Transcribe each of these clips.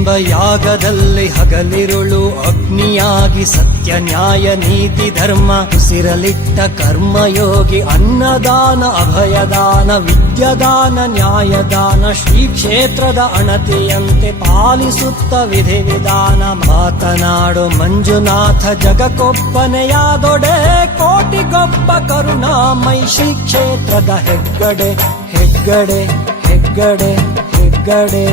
ಎಂಬ ಯಾಗದಲ್ಲಿ ಹಗಲಿರುಳು ಅಗ್ನಿಯಾಗಿ ಸತ್ಯ ನ್ಯಾಯ ನೀತಿ ಧರ್ಮ ಉಸಿರಲಿಟ್ಟ ಕರ್ಮಯೋಗಿ ಅನ್ನದಾನ ಅಭಯದಾನ ವಿದ್ಯದಾನ ನ್ಯಾಯದಾನ ಶ್ರೀ ಕ್ಷೇತ್ರದ ಅಣತಿಯಂತೆ ಪಾಲಿಸುತ್ತ ವಿಧಿ ವಿಧಾನ ಮಾತನಾಡು ಮಂಜುನಾಥ ಜಗಕೊಪ್ಪನೆಯಾದೊಡೆ ಕೋಟಿಗೊಪ್ಪ ಕರುಣಾಮೈ ಶ್ರೀ ಕ್ಷೇತ್ರದ ಹೆಗ್ಗಡೆ ಹೆಗ್ಗಡೆ ಹೆಗ್ಗಡೆ ಹೆಗ್ಗಡೆ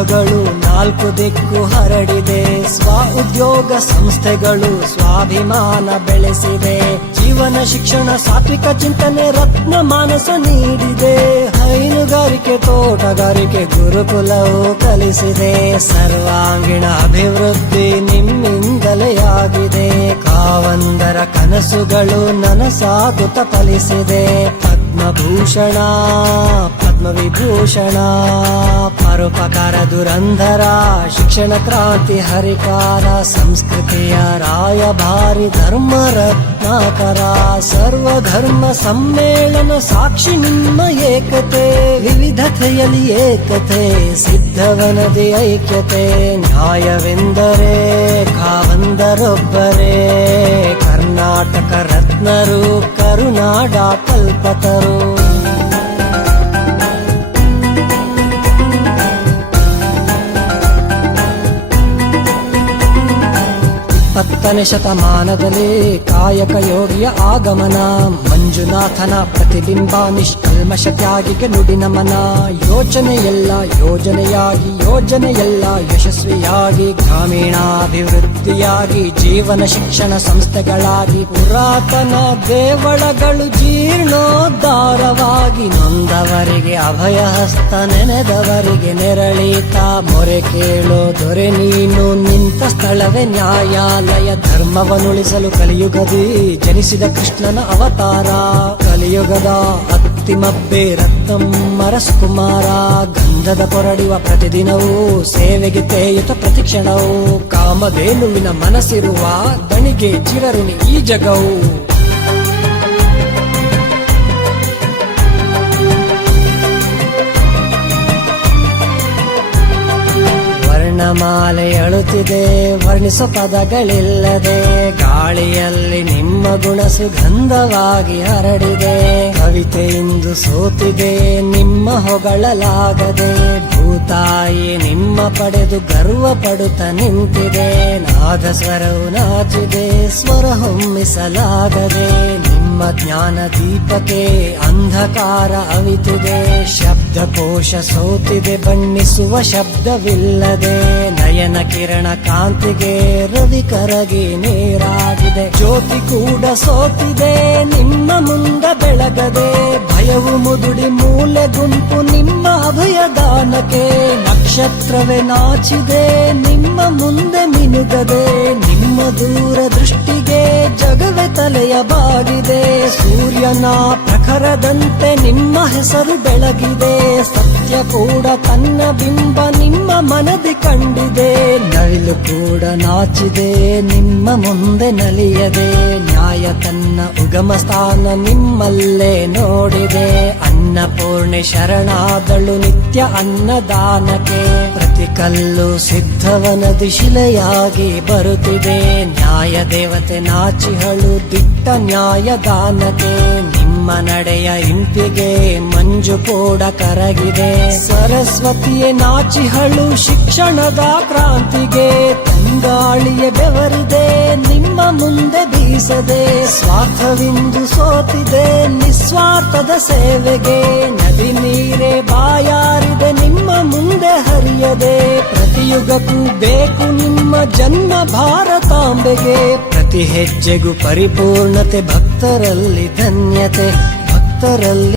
ಸಂಘಗಳು ನಾಲ್ಕು ದಿಕ್ಕು ಹರಡಿದೆ ಸ್ವ ಉದ್ಯೋಗ ಸಂಸ್ಥೆಗಳು ಸ್ವಾಭಿಮಾನ ಬೆಳೆಸಿದೆ ಜೀವನ ಶಿಕ್ಷಣ ಸಾತ್ವಿಕ ಚಿಂತನೆ ರತ್ನ ಮಾನಸ ನೀಡಿದೆ ಹೈನುಗಾರಿಕೆ ತೋಟಗಾರಿಕೆ ಗುರುಕುಲವು ಕಲಿಸಿದೆ ಸರ್ವಾಂಗೀಣ ಅಭಿವೃದ್ಧಿ ನಿಮ್ಮಿಂದಲೇ ಆಗಿದೆ ಕಾವಂದರ ಕನಸುಗಳು ನನಸಾಗುತ ಫಲಿಸಿದೆ ಪದ್ಮಭೂಷಣ ಪದ್ಮವಿಭೂಷಣ ಪರೋಪಕಾರ ದುರಂಧರ ಶಿಕ್ಷಣ ಕ್ರಾಂತಿ ಹರಿಕಾರ ಸಂಸ್ಕೃತಿಯ ರಾಯಭಾರಿ ಧರ್ಮ ರತ್ನಾಕರ ಧರ್ಮ ಸಮ್ಮೇಳನ ಸಾಕ್ಷಿ ನಿಮ್ಮ ಏಕತೆ ವಿವಿಧತೆಯಲ್ಲಿ ಏಕತೆ ಸಿದ್ಧವನದಿ ಐಕ್ಯತೆ ನ್ಯಾಯವೆಂದರೆ ಕಾವಂದರೊಬ್ಬರೇ ಕರ್ನಾಟಕ ರತ್ನರು ಕರುನಾಡ ಕಲ್ಪತರು ಹತ್ತನೇ ಶತಮಾನದಲ್ಲಿ ಕಾಯಕ ಯೋಗಿಯ ಆಗಮನ ಮಂಜುನಾಥನ ಪ್ರತಿಬಿಂಬ ನಿಷ್ಕಲ್ಮಶ ತ್ಯಾಗಿಗೆ ನುಡಿ ನಮನ ಯೋಚನೆಯೆಲ್ಲ ಯೋಜನೆಯಾಗಿ ಯೋಜನೆಯೆಲ್ಲ ಯಶಸ್ವಿಯಾಗಿ ಗ್ರಾಮೀಣಾಭಿವೃದ್ಧಿಯಾಗಿ ಜೀವನ ಶಿಕ್ಷಣ ಸಂಸ್ಥೆಗಳಾಗಿ ಪುರಾತನ ದೇವಳಗಳು ಜೀರ್ಣೋದ್ಧಾರವಾಗಿ ನೊಂದವರಿಗೆ ಅಭಯ ಹಸ್ತ ನೆನೆದವರಿಗೆ ನೆರಳೀತ ಮೊರೆ ಕೇಳೋ ದೊರೆ ನೀನು ಸ್ಥಳವೇ ನ್ಯಾಯಾಲಯ ಧರ್ಮವನ್ನುಳಿಸಲು ಕಲಿಯುಗದಿ ಜನಿಸಿದ ಕೃಷ್ಣನ ಅವತಾರ ಕಲಿಯುಗದ ಅತ್ತಿಮಬ್ಬೆ ರತ್ನಂ ಮರಸ್ಕುಮಾರ ಗಂಧದ ಕೊರಡಿವ ಪ್ರತಿದಿನವೂ ಸೇವೆಗೆ ತೇಯುತ ಪ್ರತಿಕ್ಷಣವು ಕಾಮಧೇನುವಿನ ಮನಸ್ಸಿರುವ ದಣಿಗೆ ಚಿರರುಣಿ ಈ ಜಗವು ಮಾಲೆ ಅಳುತ್ತಿದೆ ವರ್ಣಿಸೋ ಪದಗಳಿಲ್ಲದೆ ಗಾಳಿಯಲ್ಲಿ ನಿಮ್ಮ ಗುಣ ಸುಗಂಧವಾಗಿ ಹರಡಿದೆ ಕವಿತೆ ಇಂದು ಸೋತಿದೆ ನಿಮ್ಮ ಹೊಗಳಲಾಗದೆ ಭೂತಾಯಿ ನಿಮ್ಮ ಪಡೆದು ಗರ್ವ ಪಡುತ್ತ ನಿಂತಿದೆ ನಾದ ಸ್ವರವು ನಾಚಿದೆ ಸ್ವರ ಹೊಮ್ಮಿಸಲಾಗದೆ ನಿಮ್ಮ ಜ್ಞಾನ ದೀಪಕ್ಕೆ ಅಂಧಕಾರ ಅವಿತುದೆ ಶಬ್ದಕೋಶ ಸೋತಿದೆ ಬಣ್ಣಿಸುವ ಶಬ್ದವಿಲ್ಲದೆ ನಯನ ಕಿರಣ ಕಾಂತಿಗೆ ರವಿ ಕರಗಿ ನೀರಾಗಿದೆ ಜ್ಯೋತಿ ಕೂಡ ಸೋತಿದೆ ನಿಮ್ಮ ಮುಂದ ಬೆಳಗದೆ ಭಯವು ಮುದುಡಿ ಮೂಲೆ ಗುಂಪು ನಿಮ್ಮ ಅಭಯದಾನಕ್ಕೆ ನಕ್ಷತ್ರವೇ ನಾಚಿದೆ ನಿಮ್ಮ ಮುಂದೆ ಮಿನುಗದೆ ನಿಮ್ಮ ದೂರ ದೃಷ್ಟಿಗೆ ಜಗವೆ ತಲೆಯ ಬಾಗಿದೆ ಸೂರ್ಯನ ಪ್ರಖರದಂತೆ ನಿಮ್ಮ ಹೆಸರು ಬೆಳಗಿದೆ ಸತ್ಯ ಕೂಡ ತನ್ನ ಬಿಂಬ ನಿಮ್ಮ ಮನದಿ ಕಂಡಿದೆ ಕೂಡ ನಾಚಿದೆ ನಿಮ್ಮ ಮುಂದೆ ನಲಿಯದೆ ನ್ಯಾಯ ತನ್ನ ಉಗಮ ಸ್ಥಾನ ನಿಮ್ಮಲ್ಲೇ ನೋಡಿದೆ ಕರುಣೆ ಶರಣಾದಳು ನಿತ್ಯ ಅನ್ನದಾನಕ್ಕೆ ಪ್ರತಿ ಕಲ್ಲು ಸಿದ್ಧವನದಿ ಶಿಲೆಯಾಗಿ ಬರುತ್ತಿದೆ ನ್ಯಾಯ ದೇವತೆ ನಾಚಿಹಳು ದಿಟ್ಟ ನ್ಯಾಯ ನಿಮ್ಮ ನಡೆಯ ಇಂಪಿಗೆ ಮಂಜು ಕೂಡ ಕರಗಿದೆ ಸರಸ್ವತಿಯೇ ನಾಚಿಹಳು ಶಿಕ್ಷಣದ ಕ್ರಾಂತಿಗೆ ಗಾಳಿಯ ಬೆವರಿದೆ ನಿಮ್ಮ ಮುಂದೆ ಬೀಸದೆ ಸ್ವಾರ್ಥವಿಂದು ಸೋತಿದೆ ನಿಸ್ವಾರ್ಥದ ಸೇವೆಗೆ ನದಿ ನೀರೆ ಬಾಯಾರಿದೆ ನಿಮ್ಮ ಮುಂದೆ ಹರಿಯದೆ ಪ್ರತಿಯುಗಕ್ಕೂ ಬೇಕು ನಿಮ್ಮ ಜನ್ಮ ಭಾರತಾಂಬೆಗೆ ಪ್ರತಿ ಹೆಜ್ಜೆಗೂ ಪರಿಪೂರ್ಣತೆ ಭಕ್ತರಲ್ಲಿ ಧನ್ಯತೆ ಭಕ್ತರಲ್ಲಿ